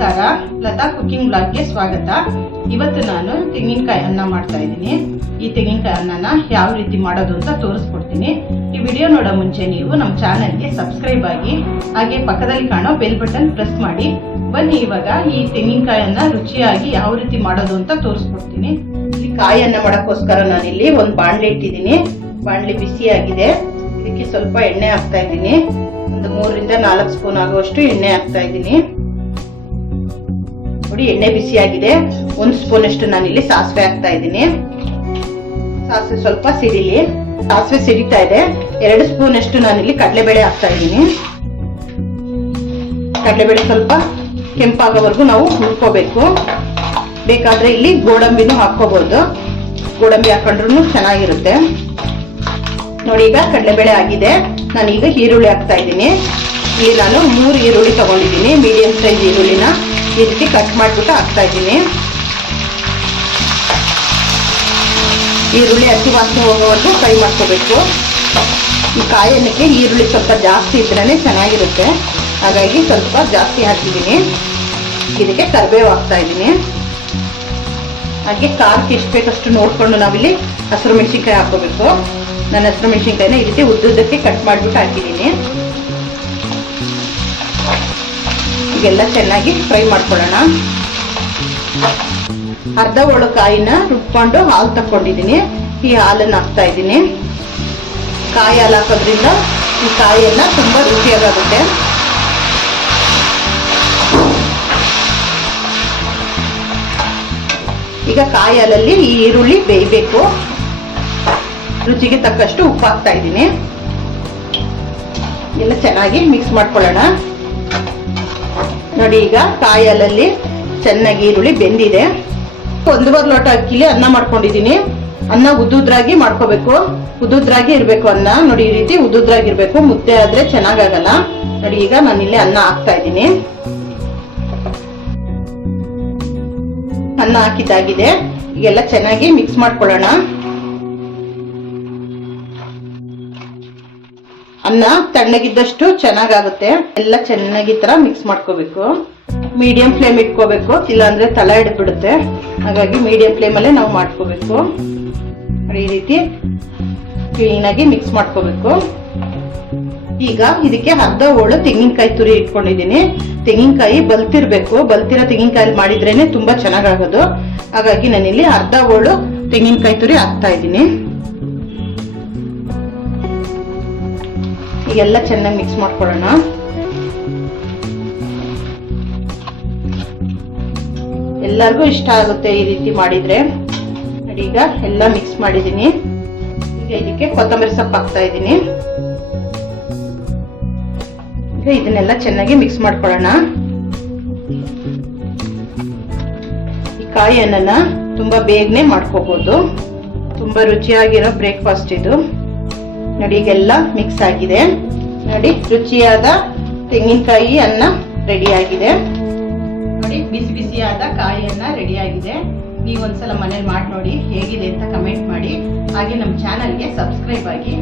ನಮಸ್ಕಾರ, ಲತಾ ಕುಕಿಂಗ್ ಬ್ಲಾಗ್ಗೆ ಸ್ವಾಗತ. ಇವತ್ತು ನಾನು ತೆಂಗಿನಕಾಯಿ ಅನ್ನ ಮಾಡ್ತಾ ಇದ್ದೀನಿ. ಈ ತೆಂಗಿನಕಾಯಿ ಅನ್ನನ ಯಾವ ರೀತಿ ಮಾಡೋದು ಅಂತ ತೋರಿಸ್ಕೊಡ್ತೀನಿ. ಈ ವಿಡಿಯೋ ನೋಡೋ ಮುಂಚೆ ನೀವು ನಮ್ಮ ಚಾನೆಲ್ಗೆ ಸಬ್ಸ್ಕ್ರೈಬ್ ಆಗಿ, ಹಾಗೆ ಪಕ್ಕದಲ್ಲಿ ಕಾಣೋ ಬೆಲ್ ಬಟನ್ ಪ್ರೆಸ್ ಮಾಡಿ. ಬನ್ನಿ ಇವಾಗ ಈ ತೆಂಗಿನಕಾಯನ್ನ ರುಚಿಯಾಗಿ ಯಾವ ರೀತಿ ಮಾಡೋದು ಅಂತ ತೋರಿಸ್ಕೊಡ್ತೀನಿ. ಈ ಕಾಯಿ ಅನ್ನ ಮಾಡೋಕ್ಕೋಸ್ಕರ ನಾನಿಲ್ಲಿ ಒಂದು ಬಾಣಲೆ ಇಟ್ಟಿದ್ದೀನಿ. ಬಾಣಲೆ ಬಿಸಿ ಆಗಿದೆ. ಇದಕ್ಕೆ ಸ್ವಲ್ಪ ಎಣ್ಣೆ ಹಾಕ್ತಾ ಇದ್ದೀನಿ. ಒಂದು 3 ರಿಂದ 4 ಸ್ಪೂನ್ ಆಗುವಷ್ಟು ಎಣ್ಣೆ ಹಾಕ್ತಾ ಇದ್ದೀನಿ. ನೋಡಿ, ಎಣ್ಣೆ ಬಿಸಿ ಆಗಿದೆ. 1 ಸ್ಪೂನ್ ಅಷ್ಟು ನಾನಿಲ್ಲಿ ಸಾಸಿವೆ ಹಾಕ್ತಾ ಇದ್ದೀನಿ. ಸಾಸಿವೆ ಸ್ವಲ್ಪ ಸಿಡಿಲಿ. ಸಾಸಿವೆ ಸಿಡಿತಾ ಇದೆ. 2 ಸ್ಪೂನ್ ಅಷ್ಟು ನಾನಿಲ್ಲಿ ಕಡಲೆಬೇಳೆ ಹಾಕ್ತಾ ಇದ್ದೀನಿ. ಕಡಲೆಬೇಳೆ ಸ್ವಲ್ಪ ಕೆಂಪಾಗೋವರೆಗೂ ನಾವು ಹುರ್ಕೋಬೇಕು. ಬೇಕಾದ್ರೆ ಇಲ್ಲಿ ಗೋಡಂಬಿನೂ ಹಾಕೋಬಹುದು. ಗೋಡಂಬಿ ಹಾಕೊಂಡ್ರು ಚೆನ್ನಾಗಿರುತ್ತೆ. ನೋಡಿ, ಈಗ ಕಡಲೆಬೇಳೆ ಆಗಿದೆ. ನಾನೀಗ ಈರುಳ್ಳಿ ಹಾಕ್ತಾ ಇದ್ದೀನಿ. ಇಲ್ಲಿ ನಾನು 3 ಈರುಳ್ಳಿ ತಗೊಂಡಿದ್ದೀನಿ. ಮೀಡಿಯಂ ಸೈಜ್ ಈರುಳ್ಳಿನ ಈ ರೀತಿ ಕಟ್ ಮಾಡಿಬಿಟ್ಟು ಹಾಕ್ತಾ ಇದ್ದೀನಿ. ಈರುಳ್ಳಿ ಹಸಿ ವಾಸನೆ ಹೋಗೋವರೆಗೂ ಫ್ರೈ ಮಾಡ್ಕೋಬೇಕು. ಈ ಕಾಯಿ ಅನ್ನಕ್ಕೆ ಈರುಳ್ಳಿ ಸ್ವಲ್ಪ ಜಾಸ್ತಿ ಇದ್ರೇ ಚೆನ್ನಾಗಿರುತ್ತೆ. ಹಾಗಾಗಿ ಸ್ವಲ್ಪ ಜಾಸ್ತಿ ಹಾಕಿದ್ದೀನಿ. ಇದಕ್ಕೆ ಕರಿಬೇವು ಹಾಕ್ತಾ ಇದ್ದೀನಿ. ಹಾಗೆ ಖಾರಕ್ಕೆ ಎಷ್ಟು ಬೇಕಷ್ಟು ನೋಡ್ಕೊಂಡು ನಾವಿಲ್ಲಿ ಹಸಿರು ಮೆಣಸಿನ್ಕಾಯಿ ಹಾಕೋಬೇಕು. ನಾನು ಹಸಿರು ಮೆಣಸಿನ್ಕಾಯಿನ ಈ ರೀತಿ ಉದ್ದುದ್ದಕ್ಕೆ ಕಟ್ ಮಾಡಿಬಿಟ್ಟು ಹಾಕಿದ್ದೀನಿ. ಈಗೆಲ್ಲ ಚೆನ್ನಾಗಿ ಫ್ರೈ ಮಾಡ್ಕೊಳ್ಳೋಣ. ಅರ್ಧ ಹೋಳು ಕಾಯಿನ ರುಬ್ಕೊಂಡು ಹಾಲು ತಕೊಂಡಿದ್ದೀನಿ. ಈ ಹಾಲನ್ನು ಹಾಕ್ತಾ ಇದ್ದೀನಿ. ಕಾಯಿ ಹಾಲು ಹಾಕೋದ್ರಿಂದ ಈ ಕಾಯಿಯನ್ನ ತುಂಬಾ ರುಚಿಯಾಗುತ್ತೆ. ಈಗ ಕಾಯಿ ಹಾಲಲ್ಲಿ ಈ ಈರುಳ್ಳಿ ಬೇಯಬೇಕು. ರುಚಿಗೆ ತಕ್ಕಷ್ಟು ಉಪ್ಪು ಹಾಕ್ತಾ ಇದ್ದೀನಿ. ಎಲ್ಲ ಚೆನ್ನಾಗಿ ಮಿಕ್ಸ್ ಮಾಡ್ಕೊಳ್ಳೋಣ. ನೋಡಿ, ಈಗ ಕಾಯಿ ಹಾಲಲ್ಲಿ ಚೆನ್ನಾಗಿ ಈರುಳ್ಳಿ ಬೆಂದಿದೆ. 1.25 ಲೋಟ ಅಕ್ಕಿಲಿ ಅನ್ನ ಮಾಡ್ಕೊಂಡಿದ್ದೀನಿ. ಅನ್ನ ಉದ್ದುದ್ರಾಗಿ ಮಾಡ್ಕೋಬೇಕು. ಉದ್ದುದ್ರಾಗಿ ಇರ್ಬೇಕು ಅನ್ನ. ನೋಡಿ, ಈ ರೀತಿ ಉದ್ದುದ್ರಾಗಿರ್ಬೇಕು. ಮುದ್ದೆ ಆದ್ರೆ ಚೆನ್ನಾಗಾಗಲ್ಲ. ನೋಡಿ, ಈಗ ನಾನಿಲ್ಲಿ ಅನ್ನ ಹಾಕ್ತಾ ಇದ್ದೀನಿ. ಅನ್ನ ಹಾಕಿದ್ದಾಗಿದೆ. ಈಗೆಲ್ಲ ಚೆನ್ನಾಗಿ ಮಿಕ್ಸ್ ಮಾಡ್ಕೊಳ್ಳೋಣ. ಅನ್ನ ತಣ್ಣಗಿದ್ದಷ್ಟು ಚೆನ್ನಾಗಾಗುತ್ತೆ. ಎಲ್ಲ ಚೆನ್ನಾಗಿ ತರ ಮಿಕ್ಸ್ ಮಾಡ್ಕೋಬೇಕು. ಮೀಡಿಯಂ ಫ್ಲೇಮ್ ಇಟ್ಕೋಬೇಕು, ಇಲ್ಲಾಂದ್ರೆ ತಳ ಹಿಡಿದ್ಬಿಡುತ್ತೆ. ಹಾಗಾಗಿ ಮೀಡಿಯಂ ಫ್ಲೇಮ್ ಅಲ್ಲೇ ನಾವು ಮಾಡ್ಕೋಬೇಕು. ಈ ರೀತಿ ಕ್ಲೀನ್ ಆಗಿ ಮಿಕ್ಸ್ ಮಾಡ್ಕೋಬೇಕು. ಈಗ ಇದಕ್ಕೆ ಅರ್ಧ ಹೋಳು ತೆಂಗಿನಕಾಯಿ ತುರಿ ಇಟ್ಕೊಂಡಿದ್ದೀನಿ. ತೆಂಗಿನಕಾಯಿ ಬಲ್ತಿರ್ಬೇಕು. ಬಲ್ತಿರೋ ತೆಂಗಿನಕಾಯಿ ಮಾಡಿದ್ರೇನೆ ತುಂಬಾ ಚೆನ್ನಾಗಾಗೋದು. ಹಾಗಾಗಿ ನಾನಿಲ್ಲಿ ಅರ್ಧ ಹೋಳು ತೆಂಗಿನಕಾಯಿ ತುರಿ ಹಾಕ್ತಾ ಇದ್ದೀನಿ. ಈಗೆಲ್ಲ ಚೆನ್ನಾಗಿ ಮಿಕ್ಸ್ ಮಾಡ್ಕೊಳ್ಳೋಣ. ಎಲ್ಲರಿಗೂ ಇಷ್ಟ ಆಗುತ್ತೆ ಈ ರೀತಿ ಮಾಡಿದ್ರೆ. ನೋಡಿ, ಈಗ ಎಲ್ಲ ಮಿಕ್ಸ್ ಮಾಡಿದ್ದೀನಿ. ಈಗ ಇದಕ್ಕೆ ಕೊತ್ತಂಬರಿ ಸೊಪ್ಪು ಹಾಕ್ತಾ ಇದ್ದೀನಿ. ಈಗ ಇದನ್ನೆಲ್ಲ ಚೆನ್ನಾಗಿ ಮಿಕ್ಸ್ ಮಾಡ್ಕೊಳ್ಳೋಣ. ಈ ಕಾಯಿ ಅನ್ನನ ತುಂಬಾ ಬೇಗನೆ ಮಾಡ್ಕೋಬಹುದು. ತುಂಬಾ ರುಚಿಯಾಗಿರೋ ಬ್ರೇಕ್ಫಾಸ್ಟ್ ಇದು. ನೋಡಿ, ಈಗೆಲ್ಲ ಮಿಕ್ಸ್ ಆಗಿದೆ. ನೋಡಿ, ರುಚಿಯಾದ ತೆಂಗಿನಕಾಯಿ ಅನ್ನ ರೆಡಿ ಆಗಿದೆ. ನೋಡಿ, ಬಿಸಿ ಬಿಸಿಯಾದ ಕಾಯಿ ಅನ್ನ ರೆಡಿ ಆಗಿದೆ. ನೀವು ಒಂದ್ಸಲ ಮನೇಲಿ ಮಾಡಿ ನೋಡಿ ಹೇಗಿದೆ ಅಂತ ಕಮೆಂಟ್ ಮಾಡಿ. ಹಾಗೆ ನಮ್ಮ ಚಾನಲ್ಗೆ ಸಬ್ಸ್ಕ್ರೈಬ್ ಆಗಿ.